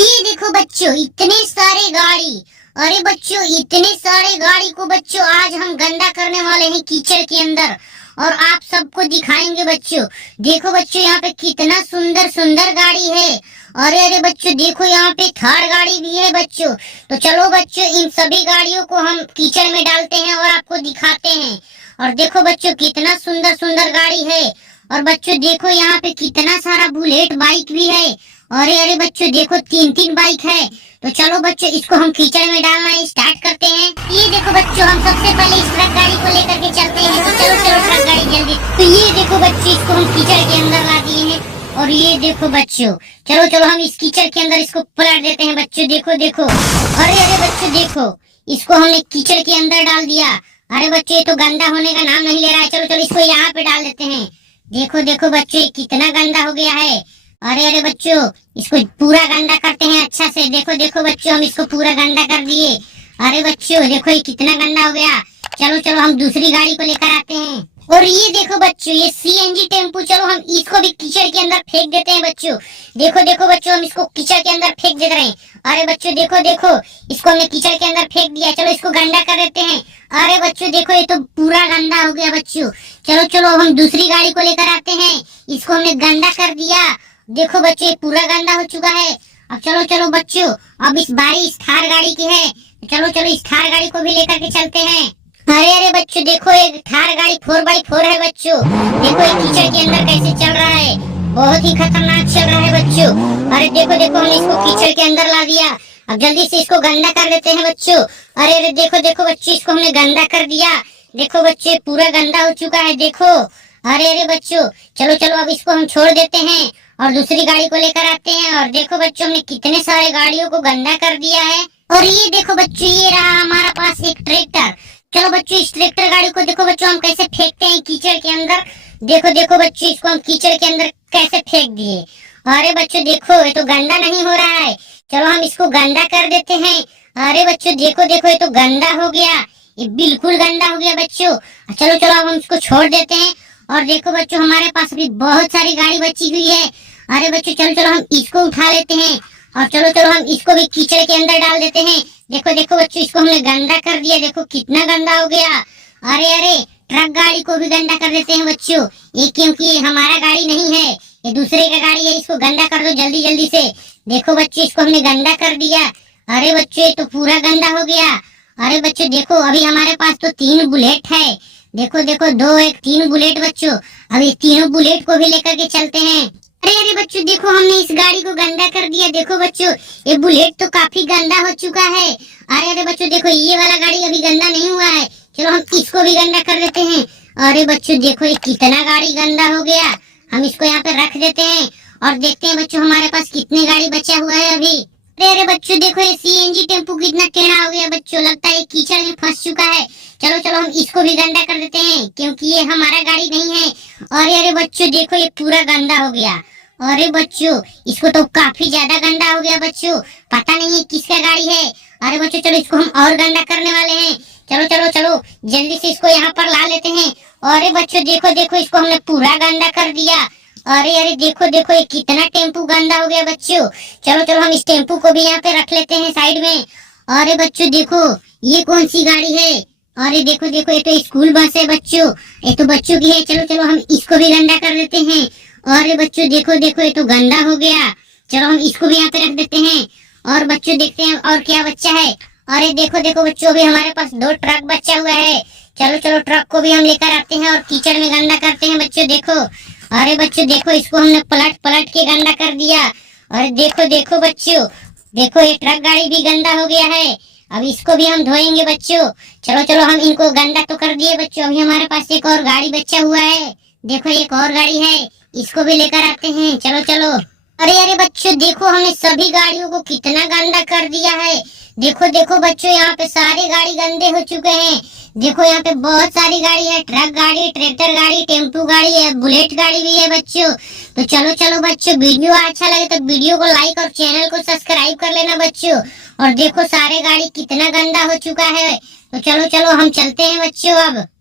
ये देखो बच्चों, इतने सारे गाड़ी। अरे बच्चों, इतने सारे गाड़ी को बच्चों आज हम गंदा करने वाले हैं कीचड़ के अंदर, और आप सबको दिखाएंगे बच्चों। देखो बच्चों, यहाँ पे कितना सुंदर सुंदर गाड़ी है। अरे अरे बच्चों देखो, यहाँ पे थार गाड़ी भी है बच्चों। तो चलो बच्चों, इन सभी गाड़ियों को हम कीचड़ में डालते हैं और आपको दिखाते हैं। और देखो बच्चों, कितना सुंदर सुंदर गाड़ी है। और बच्चों देखो, यहाँ पे कितना सारा बुलेट बाइक भी है। अरे अरे बच्चों देखो, तीन तीन बाइक है। तो चलो बच्चों, इसको हम कीचड़ में डालना स्टार्ट करते हैं। ये देखो बच्चों, हम सबसे पहले इस ट्रक गाड़ी को लेकर के चलते हैं। तो चलो चलो ट्रक गाड़ी जल्दी। तो ये देखो बच्चों, इसको हम कीचड़ के अंदर ला दिए हैं। और ये देखो बच्चों, चलो चलो हम इस कीचड़ के अंदर इसको पलट देते हैं बच्चों। देखो देखो, अरे अरे बच्चों देखो, इसको हमने कीचड़ के अंदर डाल दिया। अरे बच्चों, ये तो गंदा होने का नाम नहीं ले रहा है। चलो चलो इसको यहाँ पे डाल देते हैं। देखो देखो बच्चों, कितना गंदा हो गया है। अरे अरे बच्चों, इसको पूरा गंदा करते हैं अच्छा से। देखो देखो बच्चों, हम इसको पूरा गंदा कर दिए। अरे बच्चों देखो, ये कितना गंदा हो गया। चलो चलो हम दूसरी गाड़ी को लेकर आते हैं। और ये देखो बच्चों, ये सीएनजी टेम्पो, चलो हम इसको भी कीचड़ के अंदर फेंक देते हैं बच्चों। देखो देखो बच्चों, हम इसको कीचड़ के अंदर फेंक दे रहे हैं। अरे बच्चों देखो देखो, इसको हमने कीचड़ के अंदर फेंक दिया। चलो इसको गंदा कर देते हैं। अरे बच्चों देखो, ये तो पूरा गंदा हो गया बच्चों। चलो चलो हम दूसरी गाड़ी को लेकर आते हैं। इसको हमने गंदा कर दिया। देखो बच्चों, ये पूरा गंदा हो चुका है। अब चलो चलो बच्चों, अब इस बारी इस थार गाड़ी की है। चलो चलो इस थार गाड़ी को भी लेकर के चलते हैं। अरे अरे बच्चों देखो, एक थार गाड़ी 4x4 है बच्चों। देखो ये कीचड़ के अंदर कैसे चल रहा है, बहुत ही खतरनाक चल रहा है बच्चों। अरे देखो देखो, हमने इसको कीचड़ के अंदर ला दिया। अब जल्दी से इसको गंदा कर देते हैं बच्चों। अरे अरे देखो देखो बच्चों, इसको हमने गंदा कर दिया। देखो बच्चों, पूरा गंदा हो चुका है। देखो, अरे अरे बच्चों, चलो चलो अब इसको हम छोड़ देते हैं और दूसरी गाड़ी को लेकर आते हैं। और देखो बच्चों, हमने कितने सारे गाड़ियों को गंदा कर दिया है। और ये देखो बच्चों, ये रहा हमारा पास एक ट्रैक्टर। चलो बच्चों, इस ट्रैक्टर गाड़ी को देखो बच्चों, हम कैसे फेंकते हैं कीचड़ के अंदर। देखो देखो बच्चों, इसको हम कीचड़ के अंदर कैसे फेंक दिए। अरे बच्चों देखो, ये तो गंदा नहीं हो रहा है। चलो हम इसको गंदा कर देते हैं। अरे बच्चों देखो देखो, ये तो गंदा हो गया, ये बिल्कुल गंदा हो गया बच्चों। चलो चलो अब हम इसको छोड़ देते हैं। और देखो बच्चों, हमारे पास भी बहुत सारी गाड़ी बची हुई है। अरे बच्चों चलो चलो हम इसको उठा लेते हैं। और चलो चलो हम इसको भी कीचड़ के अंदर डाल देते हैं। देखो देखो बच्चों, इसको हमने गंदा कर दिया। देखो कितना गंदा हो गया। अरे अरे, ट्रक गाड़ी को भी गंदा कर देते हैं बच्चों। ये क्योंकि ये हमारा गाड़ी नहीं है, ये दूसरे का गाड़ी है। इसको गंदा कर दो जल्दी जल्दी से। देखो बच्चों, इसको हमने गंदा कर दिया। अरे बच्चों, ये तो पूरा गंदा हो गया। अरे बच्चों देखो, अभी हमारे पास तो 3 बुलेट है। देखो देखो, 2 1 3 बुलेट बच्चों। अभी तीनों बुलेट को भी लेकर के चलते हैं। अरे अरे बच्चों देखो, हमने इस गाड़ी को गंदा कर दिया। देखो बच्चों, ये बुलेट तो काफी गंदा हो चुका है। अरे अरे बच्चों देखो, ये वाला गाड़ी अभी गंदा नहीं हुआ है। चलो हम इसको भी गंदा कर देते हैं। अरे बच्चों देखो, ये कितना गाड़ी गंदा हो गया। हम इसको यहाँ पे रख देते हैं और देखते हैं बच्चों, हमारे पास कितने गाड़ी बचा हुआ है अभी। अरे अरे बच्चों देखो, ये सीएनजी टेम्पो कितना टेढ़ा हो गया बच्चों, लगता है कीचड़ में फंस चुका है। चलो चलो हम इसको भी गंदा कर देते हैं, क्योंकि ये हमारा गाड़ी नहीं है। अरे अरे बच्चों देखो, ये पूरा गंदा हो गया। अरे बच्चों, इसको तो काफी ज्यादा गंदा हो गया बच्चों, पता नहीं है किसका गाड़ी है। अरे बच्चों चलो, इसको हम और गंदा करने वाले हैं। चलो चलो चलो जल्दी से इसको यहाँ पर ला लेते हैं। अरे बच्चों देखो देखो, इसको हमने पूरा गंदा कर दिया। अरे अरे देखो देखो, ये कितना टेम्पू गंदा हो गया बच्चों। चलो चलो हम इस टेम्पू को भी यहाँ पे रख लेते हैं साइड में। अरे बच्चों देखो, ये कौन सी गाड़ी है। अरे देखो देखो, ये तो स्कूल बस है बच्चों, ये तो बच्चों की है। चलो चलो हम इसको भी गंदा कर देते हैं। अरे बच्चों देखो देखो, ये तो गंदा हो गया। चलो हम इसको भी यहाँ पे रख देते हैं। और बच्चों देखते हैं और क्या बच्चा है। अरे देखो देखो बच्चों, अभी हमारे पास 2 ट्रक बचा हुआ है। चलो चलो ट्रक को भी हम लेकर आते हैं और कीचड़ में गंदा करते हैं बच्चों। देखो, अरे बच्चों देखो, इसको हमने पलट पलट के गंदा कर दिया। अरे देखो देखो बच्चों, देखो ये ट्रक गाड़ी भी गंदा हो गया है। अब इसको भी हम धोएंगे बच्चों। चलो चलो हम इनको गंदा तो कर दिए बच्चों, अभी हमारे पास एक और गाड़ी बचा हुआ है। देखो एक और गाड़ी है, इसको भी लेकर आते हैं। चलो चलो। अरे अरे बच्चों देखो, हमने सभी गाड़ियों को कितना गंदा कर दिया है। देखो देखो बच्चों, यहाँ पे सारे गाड़ी गंदे हो चुके हैं। देखो यहाँ पे बहुत सारी गाड़ी है, ट्रक गाड़ी, ट्रैक्टर गाड़ी, टेम्पू गाड़ी है, बुलेट गाड़ी भी है बच्चों। तो चलो चलो बच्चों, वीडियो अच्छा लगे तो वीडियो को लाइक और चैनल को सब्सक्राइब कर लेना बच्चों। और देखो सारे गाड़ी कितना गंदा हो चुका है। तो चलो चलो हम चलते हैं बच्चों अब।